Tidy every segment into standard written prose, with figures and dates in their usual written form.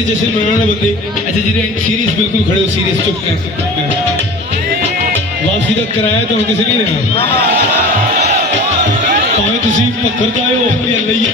जिन्हें जश्न मनाने बंदे अच्छा जिन्हें सीरियस बिल्कुल खड़े हो सीरियस चुप कर वापसी तक कराया तो किसी नहीं देना भावे तुम पत्थर तो आए हो अपनी अल्लाह ही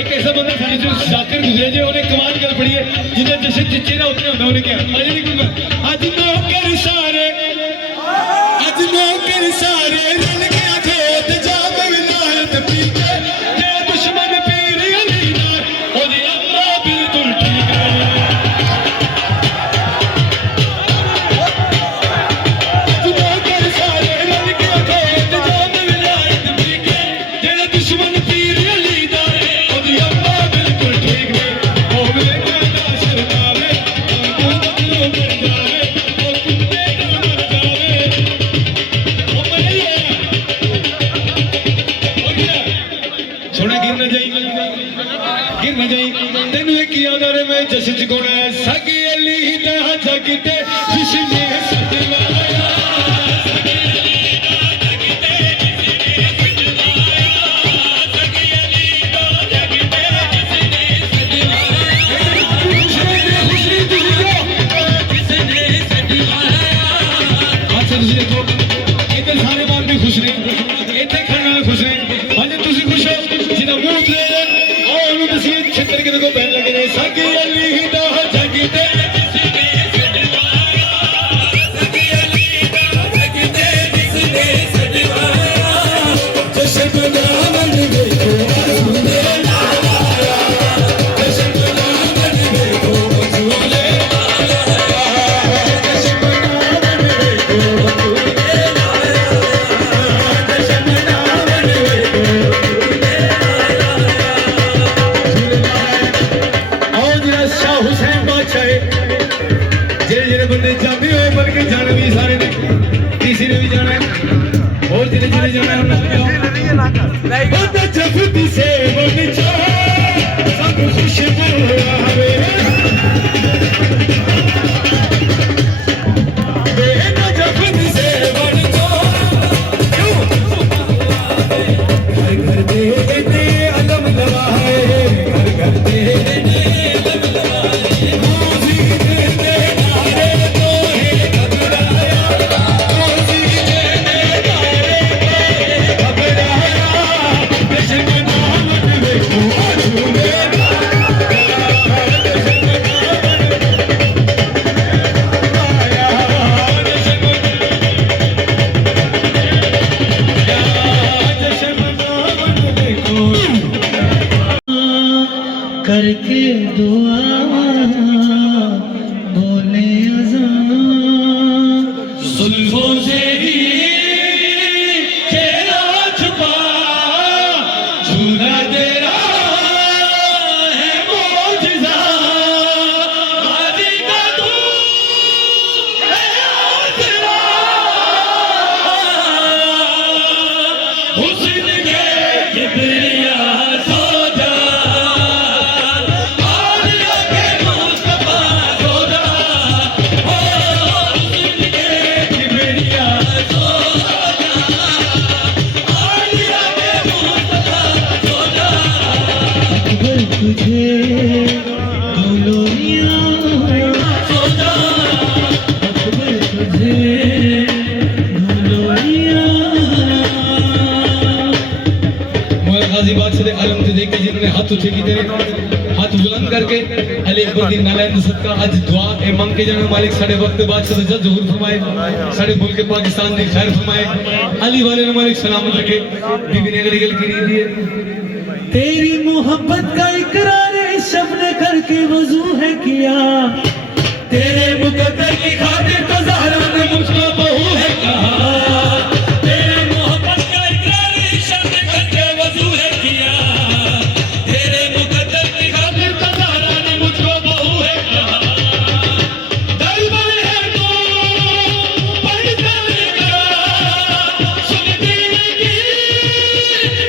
एक ऐसा बंदा साढ़े जो जाकर गुजरे जो उन्हें कमाल कर पड़ी है जिन्हें जश्न चिच्चे ना उतने होता उन्हें क्या आज नौकर सारे रल गया खेत जा विलायत पीछे ये दुश्मन पीर अली ना ओदी अम्मा बिल्कुल ठीक है आज नौकर सारे रल गया खेत जा विलायत पीछे ये दुश्मन पीर अली ना ओदी अम्मा बिल्कुल ठीक है ओ मेरे कहता शर्मावे ओ बदलो कर जावे ओ कुत्ते का मर जावे सोना गिर न जाई तेन एक याद आ रहा मैं जश्न चुकाना है सगी अली दा जगते जिसने सजवाया सगी अली दा जगते जिसने सजवाया सगी अली दा जगते जिसने सजवाया खुशी तुझको जिसने सजवाया अच्छा तुझे देखो इधर सारे बात भी खुश नहीं इतने खाने वाले खुश नहीं हाले तुझे खुश हो जिन्हें मुंह ले छितर के देखो बहन लगे ने सगी अली दा जगते जिसने सजवाया सगी अली दा जगते जिसने सजवाया जश्न मनावन देखो मजूले लाया जश्न मनावन देखो मजूले लाया जश्न मनावन देखो मजूले लाया जश्न मनावन देखो बंदे जाते हो बल्कि जाने भी सारे ने किसी ने भी जाना है और जिन्हें जिन्हें जाना है जफती से सब खुश जफती से घर दे अलम लगा है घर दे करके दुआ बोले अज़ान जुल्फों से ही चेहरा छुपा झूला तेरा है मौजिज़ा आदि का तू है आसरा हुस्न के किबरिया तुझे दुलोरिया अकबर तुझे दुलोरिया मौला गाजी बादशाह आलम से देख के जिन्होंने हाथ उठे की तेरे हाथ बुलंद करके अली अकबर दी नालैन सदका आज दुआ ए मांग के जन मालिक साडे वक्त बादशाह से ज़हूर फरमाए साडे मुल्क पाकिस्तान दी खैर फरमाए अली वाले ने मालिक सलामत रखे बीबी ने अगली गल की दी है तेरी मोहब्बत का इकरार इस शब ने करके वजू है किया तेरे मुकद्दर की खातिर तो ज़हरा ने मुझको बहू है कहा तेरे मोहब्बत का इकरार इस शब ने करके वजू है किया तेरे मुकद्दर की खातिर तो ज़हरा ने मुझको बहू है कहा दरबार है तो पढ़ता लिखा सुनती लगी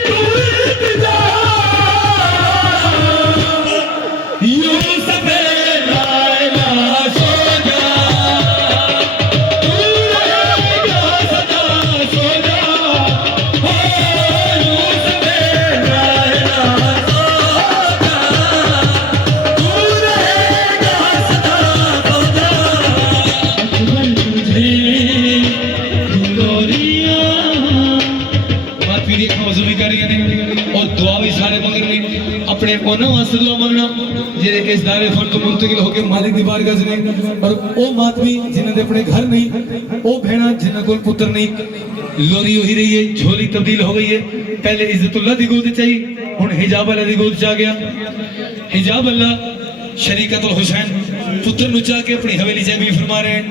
तू इल्तिजा यूं सफेद लाइला सो जा मैं ਉਹਨਾਂ ਵਾਸਤੇ ਦੁਆ ਮੰਗਣਾ ਜਿਹੜੇ ਇਸ ਦਾਇਰੇ ਫਨ ਤੋਂ ਮੁੰਤਕਿਲ ਹੋ ਕੇ ਮਾਲਿਕ ਦੀ ਬਾਰਗਾਹ 'ਚ ਨੇ ਔਰ ਉਹ ਮਾਤਮੀ ਜਿਨ੍ਹਾਂ ਦੇ ਆਪਣੇ ਘਰ ਨਹੀਂ ਉਹ ਭੈਣਾਂ ਜਿਨ੍ਹਾਂ ਕੋਲ ਪੁੱਤਰ ਨਹੀਂ ਲੋਰੀ ਹੋਈ ਰਹੀ ਹੈ ਝੋਲੀ ਤਬਦੀਲ ਹੋ ਗਈ ਹੈ ਪਹਿਲੇ ਇੱਜ਼ਤੁल्लाह ਦੀ ਗੋਦ 'ਚ ਆਈ ਹੁਣ ਹਿਜਾਬ ਅੱਲਾ ਦੀ ਗੋਦ 'ਚ ਆ ਗਿਆ ਹਿਜਾਬ ਅੱਲਾ शरीकतुल हुसैन पुत्र नु चाह के अपनी हवेली से भी फरमा रहे हैं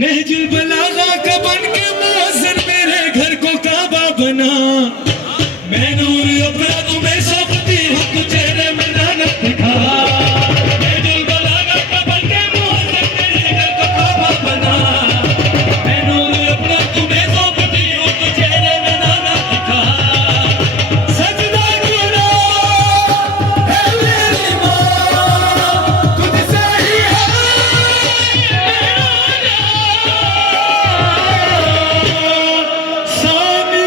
नहजुल बलागा का बन के मुअज्जिन मेरे घर को काबा बना मैं नूर अपना तुम्हें सौंपती हूँ तू चेहरे में नानक दिखा नहजुल बलागा का बन के मुअज्जिन मेरे घर को काबा बना मैं नूर अपना तुम्हें सौंपती हूँ तू चेहरे में नानक दिखा सजदा करो है मेरी माँ तुझसे ही है सामने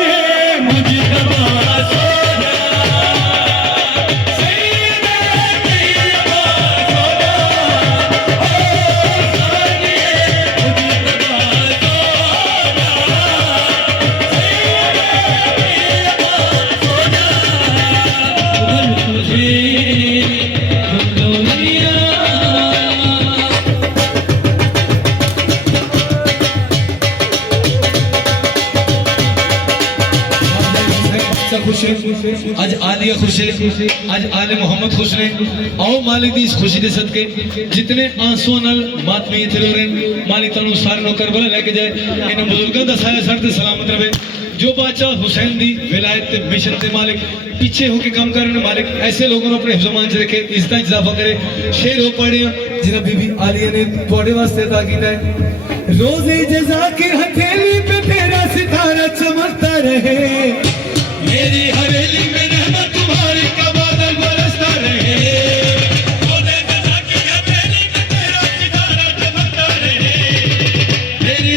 मुझे दबा सोना सीने की आवाज़ सोना सामने मुझे दबा सोना सीने की आवाज़ सोना तुझे दुनिया खुश है आज आलिया खुश है आज आले मोहम्मद खुश ने आओ मालिक दी इस खुशी दे सदके जितने आंसू नाल मातमी इथे रो रहे मालिक तानू सारे नो करबला लेके जाए इन बुजुर्गों दा साया सर ते सलामत रहे जो बादशाह हुसैन दी विलायत ते मिशन ते मालिक पीछे होके काम करने मालिक ऐसे लोगों को अपने ज़मान च रखे इज्जत इजाफा करे शेर हो पढ़े जिन्हें बीबी आलिया ने थोड़े वास्ते अदा कीता है रोज़े जज़ा की हथेली पे तेरा सितारा चमकता रहे मेरी हवेली में रहमत तुम्हारी का बादल बरसता रहे रोज़े जज़ा की हथेली पे तेरा सितारा चमकता रहे मेरी